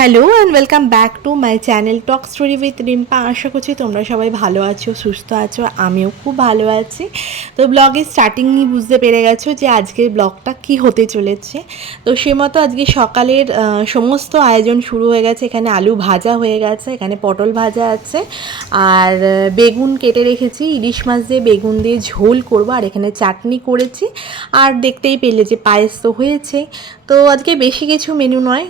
Hello and welcome back to my channel talk story with Rimpa. আশা করছি তোমরা সবাই ভালো আছো, সুস্থ আছো, আমিও খুব ভালো আছি। তো ব্লগের স্টার্টিংই বুঝতে পেরে গেছো যে আজকের ব্লগটা কি হতে চলেছে। তো সে মতো আজকে সকালের সমস্ত আয়োজন শুরু হয়ে গেছে। এখানে আলু ভাজা হয়ে গেছে, এখানে পটল ভাজা আছে, আর বেগুন কেটে রেখেছি, ইলিশ মাছ দিয়ে বেগুন দিয়ে ঝোল করবো, আর এখানে চাটনি করেছি, আর দেখতেই পেলে যে পায়েস তো হয়েছে। তো আজকে বেশি কিছু মেনু নয়,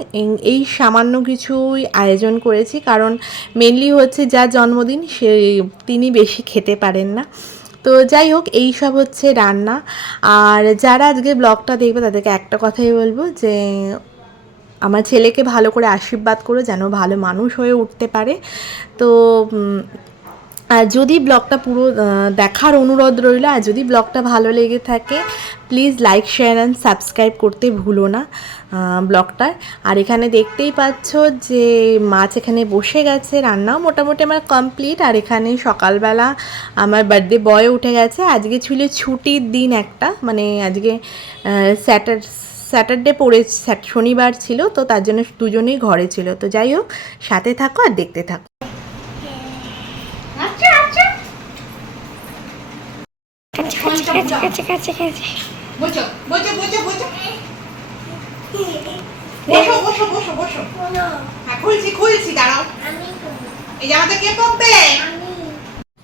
এই সামান্য কিছুই আয়োজন করেছি, কারণ মেনলি হচ্ছে যার জন্মদিন তিনি বেশি খেতে পারেন না। তো যাই হোক, এই সব হচ্ছে রান্না। আর যারা আজকে ব্লগটা দেখবে তাদেরকে একটা কথাই বলবো যে আমার ছেলেকে ভালো করে আশীর্বাদ করো, যেন ভালো মানুষ হয়ে উঠতে পারে। তো আর যদি ব্লগটা পুরো দেখার অনুরোধ রইল, আর যদি ব্লগটা ভালো লেগে থাকে please like, share and subscribe করতে ভুলো না ব্লগটার। আর এখানে দেখতেই পাচ্ছ যে মাছ এখানে বসে গেছে, রান্নাও মোটামুটি আমার কমপ্লিট। আর এখানে সকালবেলা আমার বার্থডে বয় উঠে গেছে। আজকে ছিল ছুটির দিন একটা, মানে আজকে স্যাটারডে পড়ে, শনিবার ছিল, তো তার জন্য দুজনেই ঘরে ছিল। তো যাই হোক, সাথে থাকো আর দেখতে থাকো।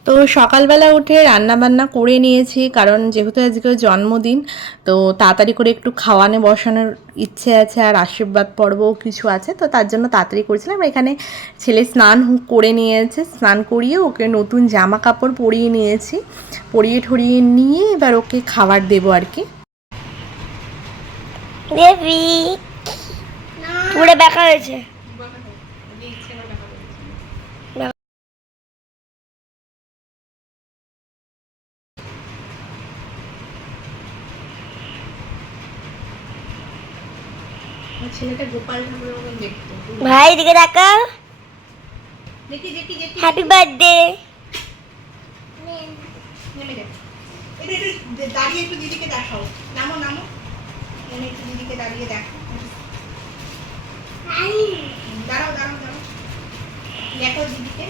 তো সকালবেলা উঠে রান্না বান্না করে নিয়েছি, কারণ যেহেতু আজকে জন্মদিন, তো তাড়াতাড়ি করে একটু খাওয়ানো বসানোর ইচ্ছে আছে, আর আশীর্বাদ পর্বও কিছু আছে, তো তার জন্য তাড়াতাড়ি করেছিলাম। এখানে ছেলে স্নান করে নিয়েছে, স্নান করিয়ে ওকে নতুন জামা কাপড় পরিয়ে নিয়েছি, পরিয়ে ঠরিয়ে নিয়ে এবার ওকে খাবার দেবো আর কি। পুরো দেখা হয়েছে। ছেলেটা গোপাল ঠাকুরের মতন দেখতে। ভাই দিকে দেখা। দেখি দেখি দেখি। Happy birthday. নেমে যা। এটা দাঁড়িয়ে একটু দিদিকে দেখাও। নামো নামো। এনে একটু দিদিকে দাঁড়িয়ে দেখো। দাঁড়াও দাঁড়াও দাঁড়াও। দেখো দিদিকে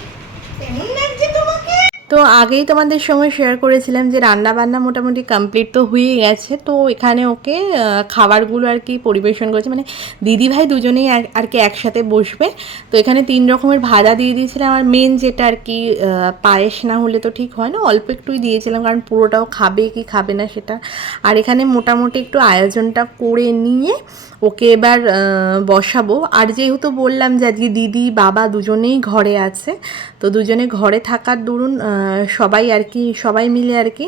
কেমন লাগছে তোমাকে। তো আগেই তোমাদের সঙ্গে শেয়ার করেছিলাম যে রান্না বান্না মোটামুটি কমপ্লিট তো হয়ে গেছে। তো এখানে ওকে খাবারগুলো আর কি পরিবেশন করেছে, মানে দিদিভাই দুজনেই আর কি একসাথে বসবে। তো এখানে 3 রকমের ভাজা দিয়ে দিয়েছিলাম, আর মেন যেটা আর কি পায়েস না হলে তো ঠিক হয় না, অল্প একটুই দিয়েছিলাম, কারণ পুরোটাও খাবে কি খাবে না সেটা। আর এখানে মোটামুটি একটু আয়োজনটা করে নিয়ে ওকে এবার বসাবো। আর যেহেতু বললাম যে আজকে দিদি বাবা দুজনেই ঘরে আছে, তো দুজনে ঘরে থাকার দরুন সবাই আর কি, সবাই মিলে আর কি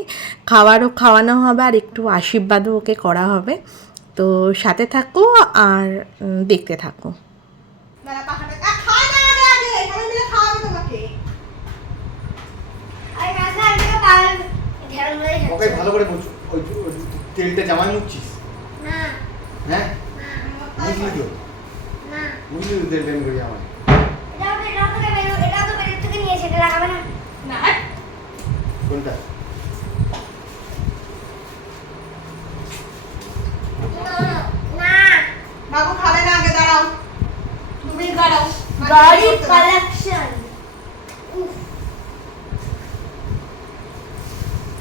খাওয়ারও খাওয়ানো হবে, আর একটু আশীর্বাদও ওকে করা হবে। তো সাথে থাকো আর দেখতে থাকো। ওকে ভালো করে বলছো, ওই তেলটা জামাই মুছছিস? না হ্যাঁ মুছলি তো? না, মুছলি তো তেলটা এনে করে জামাই? এটা তো বের থেকে নিয়েছে, এটা লাগাবে না। না কোনটা? না, বাবু খাবে না, আগে দাঁড়াও, তুমি দাঁড়াও। গাড়ি কালেকশন।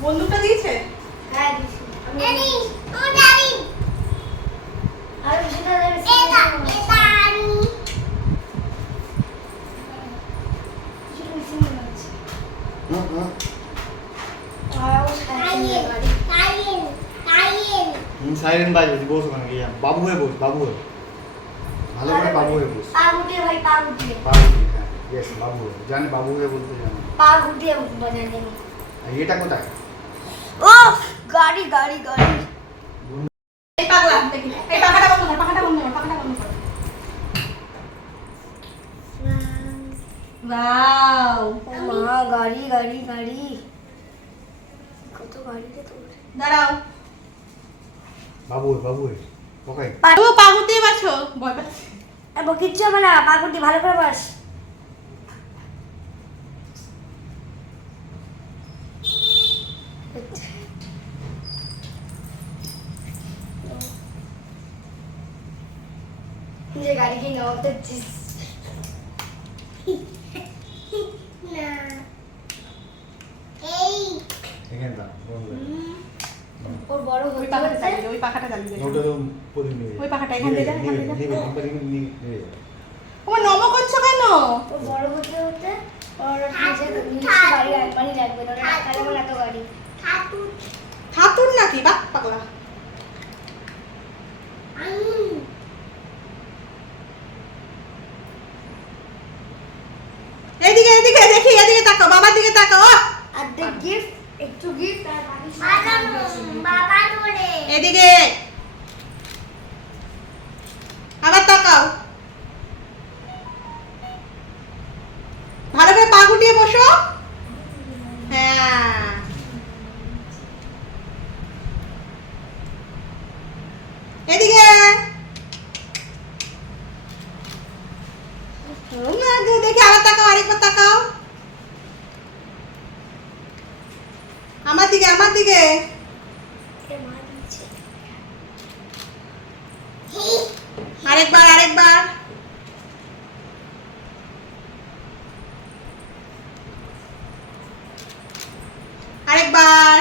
বন্দুকটা দিয়েছে? হ্যাঁ দিছি আমি। ও দাদি আর সেটা এটা আমি সাইরেন বাজবে, বস ওখানে গিয়ে বাবু হয়ে বস, বাবু হয়ে ভালো করে বাবু হয়ে বস। পা গুটিয়ে ভাই, পা গুটিয়ে। বাবু হ্যাঁ, ইয়েস বাবু হয়ে জানি, বাবু হয়ে বলতে জানি। পা গুটিয়ে বানাই দেন। আর এটা কোথায়? ও গাড়ি গাড়ি গাড়ি। এই পাগলা দেখি, এই পাখাটা বন্ধ কর, পাখাটা বন্ধ কর, পাখাটা বন্ধ কর। ওয়াও, মা গাড়ি গাড়ি গাড়ি, কত গাড়িতে তোর। দাঁড়াও। বাবু হয়ে, বাবু হয়ে ওকে। ও পাগু দিয়ে বাছো, ভয় পাচ্ছি। এ কিচ্ছু হবে না, পা গুটি ভালো করে বাস। যে গাড়ি কিনে ওতে না এই এখানে দাও বন্ধ করে। ওর বড় ওই হতে পাখাটা হতে চালিয়ে দে, ওই পাখাটা চালিয়ে দে। ওটা তো প্রদীপ নেবে ওই পাখাটা এখান দিয়ে যা, এখান দিয়ে যা। নেবে ওমা নম করছো কেন? ওর বড় হতে হতে ওর নিজে বাড়ি একবারই লাগবে না রাখালে আমার এত গাড়ি ঠাকুর নাকি বাপ পাগলা? এদিকে এদিকে দেখি, এদিকে তাকাও, বাবার দিকে তাকাও। অর্ধেক গিফট একটু গিফট আর বাকি বাবা ধরে এদিকে আবার তাকাও, ভালো করে পা গুটিয়ে বসো। হ্যাঁ, এদিকে দেখি, আবার তাকাও, আরেকবার তাকাও আমার দিকে, আমার দিকে। মা দিচ্ছে আরেকবার, আরেকবার। আরেকবার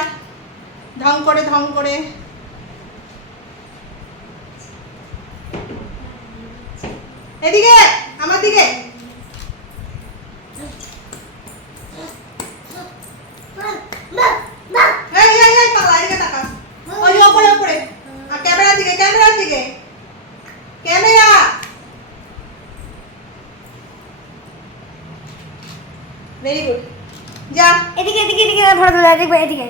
ঢং করে, ঢং করে। এদিকে আমার দিকে। এই এই এই পাগলা, এদিকে তাকা। ওই যে ওপরে, ওপরে। আর ক্যামেরার দিকে, ক্যামেরার দিকে, ক্যামেরা। ভেরি গুড, যা। এদিকে এদিকে এদিকে ধরো ধরো এদিকে এদিকে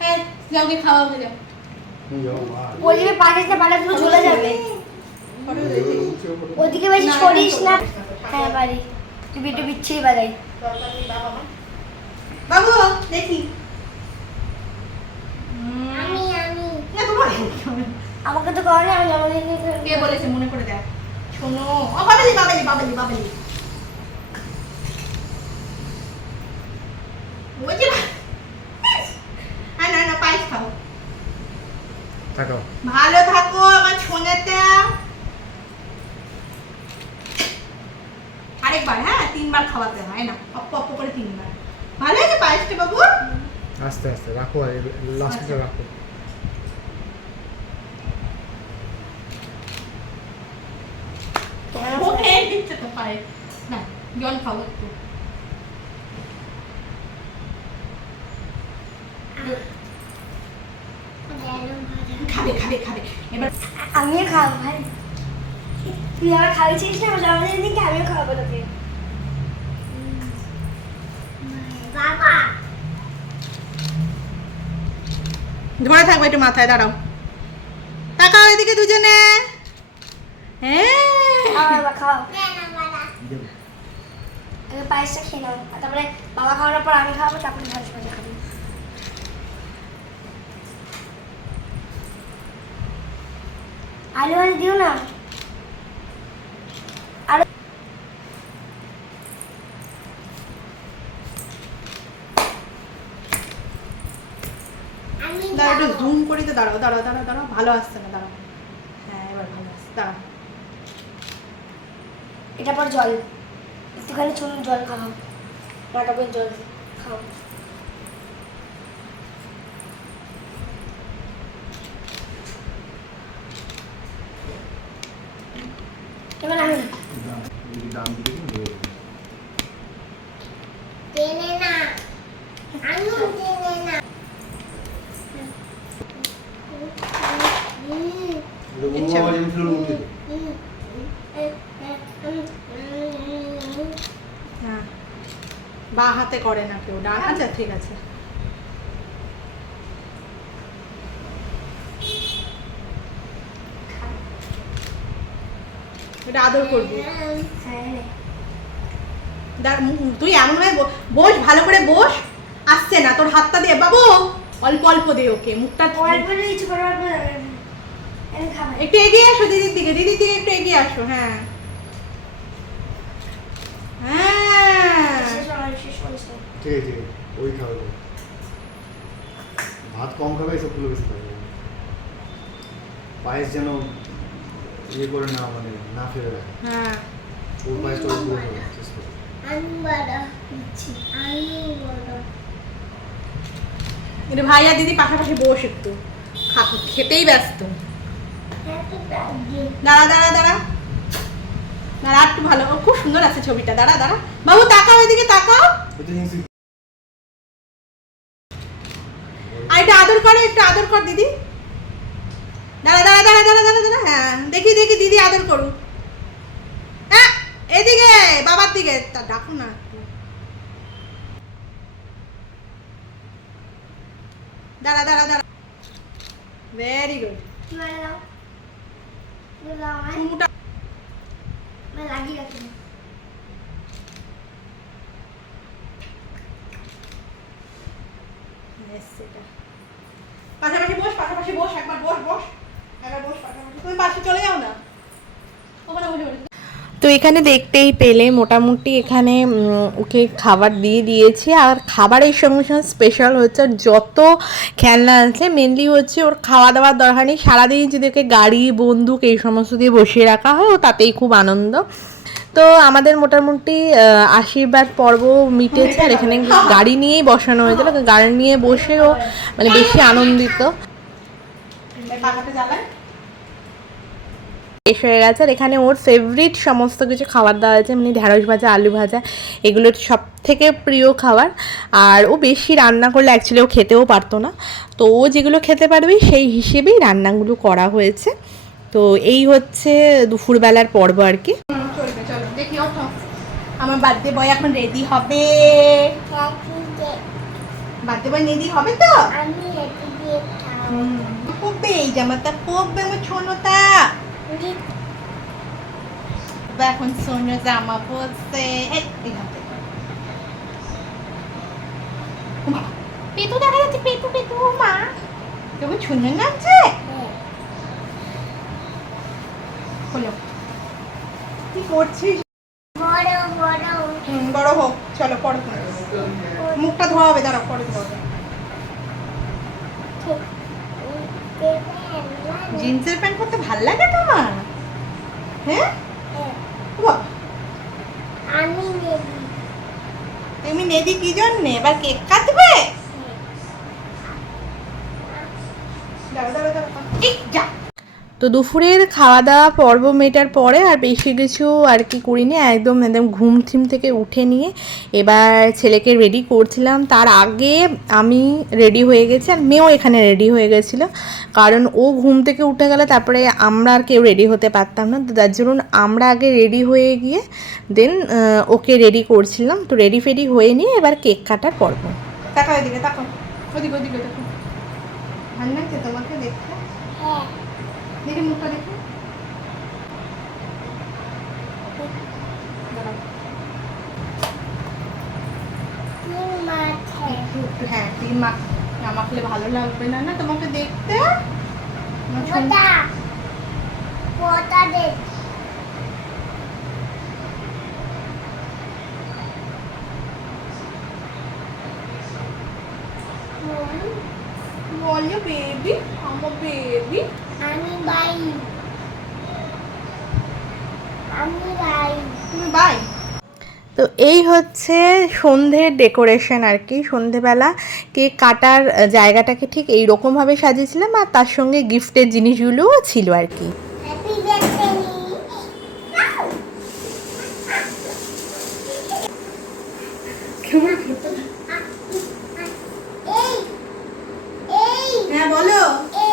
হ্যাঁ, যাও গিয়ে খাওয়া হয়ে যাও। বলবে পাখিটা পালাগুলো চলে যাবে ফটো দেখি। ওদিকে বেশি ছড়িস না হ্যাঁ বাড়ি তুই একটু বিচ্ছিরি বাজাই দরকার নেই বাবা মা। বাবু দেখি। আমি না তোমার আমাকে তো করে আমি জন্মদিন কে বলেছে মনে করে দেখ। শোনো, ও বাবালি বাবালি বাবালি বাবালি। ওই যে না না পায়েস খাও। তাকাও ভালো থাকো আমার সোনাটা। আরেকবার, হ্যাঁ 3 বার খাওয়াতে হয় না, অপ্প অপ্প করে 3 বার। ভালো আছে পায়েসটা বাবু? আস্তে আস্তে রাখো, লাস্টে রাখো। ও খেয়ে দিচ্ছে তো পায়েস। না জল খাও একটু। খাবে খাবে খাবে এবার। আমিও খাবো ভাই তুই আমার খাওয়াইছিস না আমার জন্মদিনের দিনকে আমিও খাওয়াবো তোকে বাবা ধরে থাকবে একটু মাথায়, দাঁড়াও। তাকাও এদিকে দুজনে। হ্যাঁ আমার বাবা খাওয়াও আগে পায়েসটা খেয়ে নাও আর তারপরে বাবা খাওয়ানোর পর আমি খাওয়াবো তারপরে ভালো মজা খাবো আলু আলু দিও না আলু দাঁড়াও, একটু জুম করে তো দাঁড়াও, দাঁড়াও দাঁড়াও দাঁড়াও, ভালো আসছে না, দাঁড়াও। হ্যাঁ এবার ভালো আসছে, দাঁড়াও। এটা পর জল একটুখানি চুন জল খাও নাটকের জল খাও এবার আমি দাম দিয়ে দিন টেনে না আমি টেনে না ইচ্ছে বাবা যেন ফ্লোর উঠে হ্যাঁ, বা হাতে করে না কেউ, ডান। আচ্ছা ঠিক আছে। এটা আদর করবি। হ্যাঁ তুই এমন ভাবে বস, ভালো করে বস। আসছে না তোর হাতটা দিয়ে বাবু, অল্প অল্প দে ওকে, মুখটা অল্প কিছু করে অল্প আমি খাবো একটু এগিয়ে আসো দিদির দিকে, দিদির দিকে একটু এগিয়ে আসো। হ্যাঁ হ্যাঁ, শেষ করিস না ঠিক আছে ওই খাবে ভাত কম খাবে সবগুলো বেশি খাবে পায়েস যেন ইয়ে করে না মানে না ফেলে রাখে হ্যাঁ ওর পায়েসটা ওর পুরো হলো, শেষ করে। আমি বড় হচ্ছি, আমি বড়। এটা ভাই আর দিদি পাশাপাশি বস একটু, খেতেই ব্যস্ত। দাঁড়া দাঁড়া দাঁড়া দাঁড়া, একটু ভালো, ও খুব সুন্দর আছে ছবিটা। দাঁড়া দাঁড়া বাবু, তাকাও এদিকে, তাকাও। এটা হিংসি। আর এটা আদর করে, একটু আদর কর দিদি। দাঁড়া দাঁড়া দাঁড়া দাঁড়া দাঁড়া দাঁড়া, হ্যাঁ দেখি দেখি দিদি আদর করুক। হ্যাঁ এদিকে বাবার দিকে, তা ডাকো না একটু। দাঁড়া দাঁড়া দাঁড়া, ভেরি গুড। চুমুটা লাগিয়ে রাখি। পাশাপাশি বস, পাশাপাশি বস, একবার বস বস, একবার বস পাশাপাশি। তুমি পাশে চলে যাও না, ওখানে বসে বসে। তো এখানে দেখতেই পেলে মোটামুটি এখানে ওকে খাবার দিয়ে দিয়েছি। আর খাবারের সঙ্গে সঙ্গে স্পেশাল হচ্ছে যত খেলনা আছে, মেনলি হচ্ছে ওর খাওয়া দাওয়ার দরকার নেই। সারাদিন যদি ওকে গাড়ি বন্দুক এই সমস্ত দিয়ে বসিয়ে রাখা হয়, ও তাতেই খুব আনন্দ। তো আমাদের মোটামুটি আশীর্বাদ পর্ব মিটেছে। আর এখানে গাড়ি নিয়েই বসানো হয়েছিল, গাড়ি নিয়ে বসেও মানে বেশি আনন্দিত শেষ হয়ে গেছে। আর এখানে ওর ফেভারিট সমস্ত কিছু খাবার দাওয়া আছে, মানে ঢ্যাঁড়স ভাজা, আলু ভাজা, এগুলো সব থেকে প্রিয় খাবার। আর ও বেশি রান্না করলে অ্যাকচুয়ালি ও খেতেও পারতো না, তো ও যেগুলো খেতে পারবে সেই হিসেবেই রান্নাগুলো করা হয়েছে। তো এই হচ্ছে দুপুরবেলার পর্ব আর কি। চলবে, চলো দেখি ওঠো। আমার বার্থডে বয় এখন রেডি হবে। বার্থডে বয় রেডি হবে তো? আমি রেডি দিয়ে খাবো। পরবে এই জামাটা, পরবে আমার ছোনটা। এখন সোনো জামা পরছে। পেটু দেখা যাচ্ছে, পেটু পেটু মা তুমি শুনে নাচছে। হলো কি করছিস? বড় বড় বড় হোক, চলো পরে মুখটা ধোয়া হবে, দাঁড়াও পরে ধোয়া হবে। জিন্সের প্যান্ট পরতে ভাল লাগে তোমার? হ্যাঁ বাহ, আমি নেবি। তুমি নেদি কি জন্যে? এবার কেক কাটবে? তো দুপুরের খাওয়া দাওয়া পর্ব মেটার পরে আর বেশি কিছু আর কি করিনি, একদম একদম ঘুম থিম থেকে উঠে নিয়ে এবার ছেলেকে রেডি করছিলাম। তার আগে আমি রেডি হয়ে গেছি, আর মেয়েও এখানে রেডি হয়ে গেছিলো, কারণ ও ঘুম থেকে উঠে গেলে তারপরে আমরা আর কেউ রেডি হতে পারতাম না। তো তার জন্য আমরা আগে রেডি হয়ে গিয়ে দেন ওকে রেডি করছিলাম। তো রেডি ফেডি হয়ে নিয়ে এবার কেক কাটার পর্ব। তাকাও এদিকে, তাকাও ওদিকে ওদিকে, দেখো ভালো লাগছে তোমাকে দেখতে? হ্যাঁ দেখে মুখটা দেখে। হ্যাঁ ক্রিম না মাখলে ভালো লাগবে না, না তোমাকে দেখতে। পোতা দে। বলো বেবি, আমার বেবি। আমি বাই, আমি বাই, তুমি বাই। তো এই হচ্ছে সন্ধ্যের ডেকোরেশন আর কি। সন্ধেবেলা কেক কাটার জায়গাটাকে ঠিক এইরকমভাবে সাজিয়েছিলাম, আর তার সঙ্গে গিফটের জিনিসগুলোও ছিল আর কি। Happy birthday. এই এই হ্যাঁ বলো। এ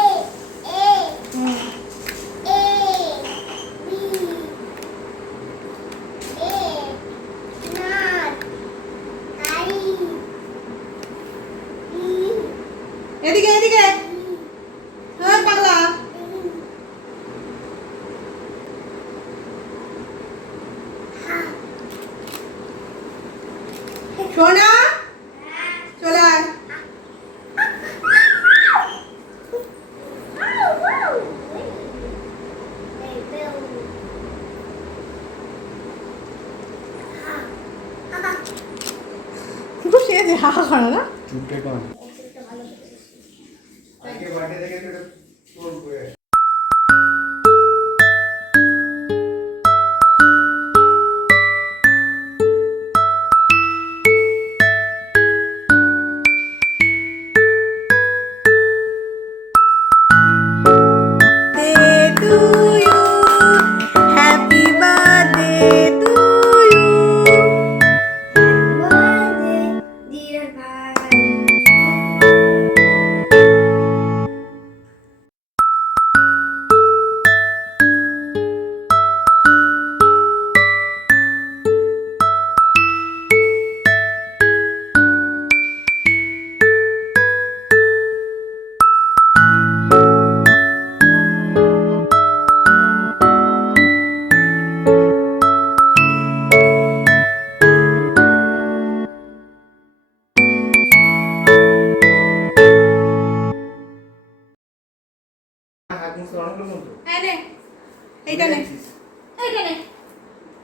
এ এ বি এ নট আই ই এদিকে এদিকে, হ্যাঁ পাগলা। সোনা চলে আয়। খুব সেজে হা হা করে না। চুপটে কর। আগে বাড়ি থেকে একটু ফোন করে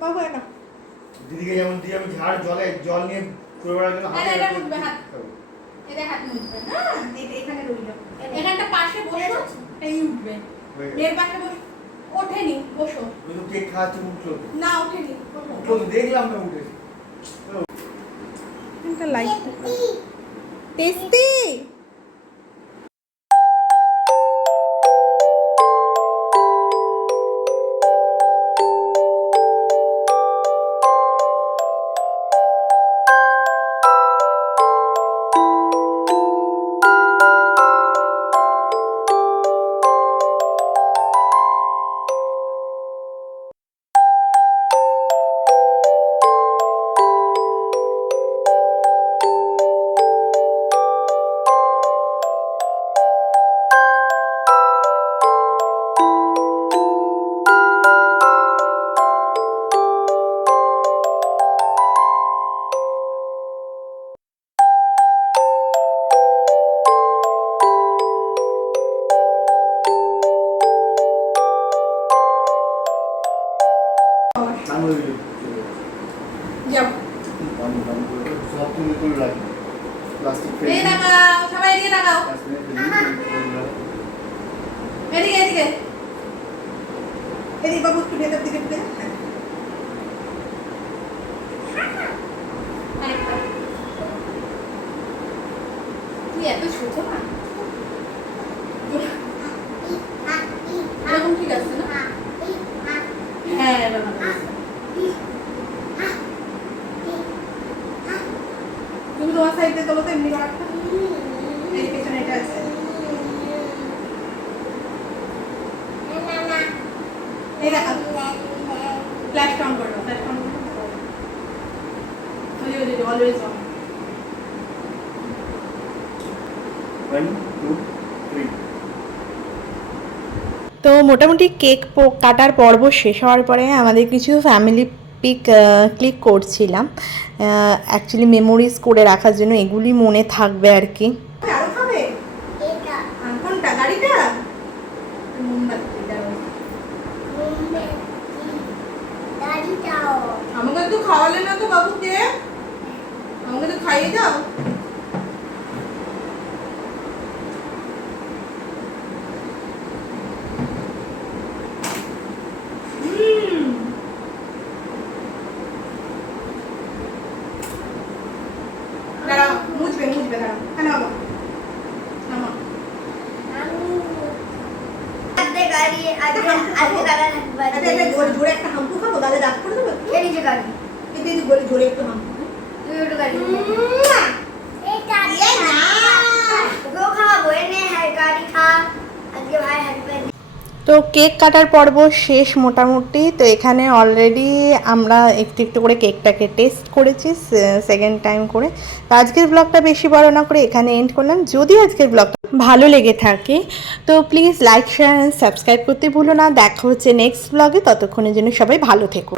বাবু এটা দিদিকে যেমন দিয়ে আমি ঝাড় জল নিয়ে করে বেড়ার জন্য হাতে এটা উঠবে হাত। এটা হাত মুছবে হ্যাঁ এখানে রইল এখানটা পাশে বসো এই উঠবে এর পাশে বসো ওঠেনি বসো তুই তো কেক খাওয়াচ্ছি উঠলো না ওঠেনি উঠলো তো দেখলাম না উঠে এটা লাইট টেস্টি যাও সব তুমি করে রাখি প্লাস্টিক এই তাকাও সবাই এদিকে তাকাও এদিকে এদিকে এদিকে বাবু একটু ভেতর দিকে ঢুকে তুই এত ছোট না এরকম ঠিক আছে না হ্যাঁ বাবা তুমি তোমার সাইডে তোলো তো এমনি রাখো এই পেছনে এটা আছে এই দেখো ফ্ল্যাশ অন করো ফ্ল্যাশ অন করো ওই অলওয়েজ অন 1 2 3 তো মোটামুটি কেক কাটার পর্ব শেষ হওয়ার পরে আমাদের কিছু ফ্যামিলি পিক ক্লিক করছিলাম অ্যাকচুয়ালি মেমোরিজ করে রাখার জন্য এগুলি মনে থাকবে আর কি আরো খাবে এটা কোনটা গাড়িটা দাঁড়িটাও আমাকে একটু খাওয়ালে না তো বাবুকে আমাকে তো খাইয়ে দাও দাঁড়াও মুছবে দাঁড়াও কেন বাবা আজকে গাড়ি আজকে দাদা থাকবে জোরে একটা হাম্পু খাবো দাদা রাগ করে দেবে কে নিজে গাড়ি কিন্তু এই বলে জোরে একটু হাম্পু তুই ওটা গাড়ি এটা না ওকেও খাওয়াবো এনে হ্যাঁ গাড়ি খা আজকে ভাই হাঁটবে তো কেক কাটার পর্ব শেষ মোটামুটি তো এখানে অলরেডি আমরা একটু একটু করে কেকটাকে টেস্ট করেছি সেকেন্ড টাইম করে তো আজকের ব্লগটা বেশি বড় না করে এখানে এন্ড করলাম যদি আজকের ব্লগটা ভালো লেগে থাকে তো please like share and subscribe করতে ভুলো না দেখা হচ্ছে নেক্সট ব্লগে ততক্ষণের জন্য সবাই ভালো থেকো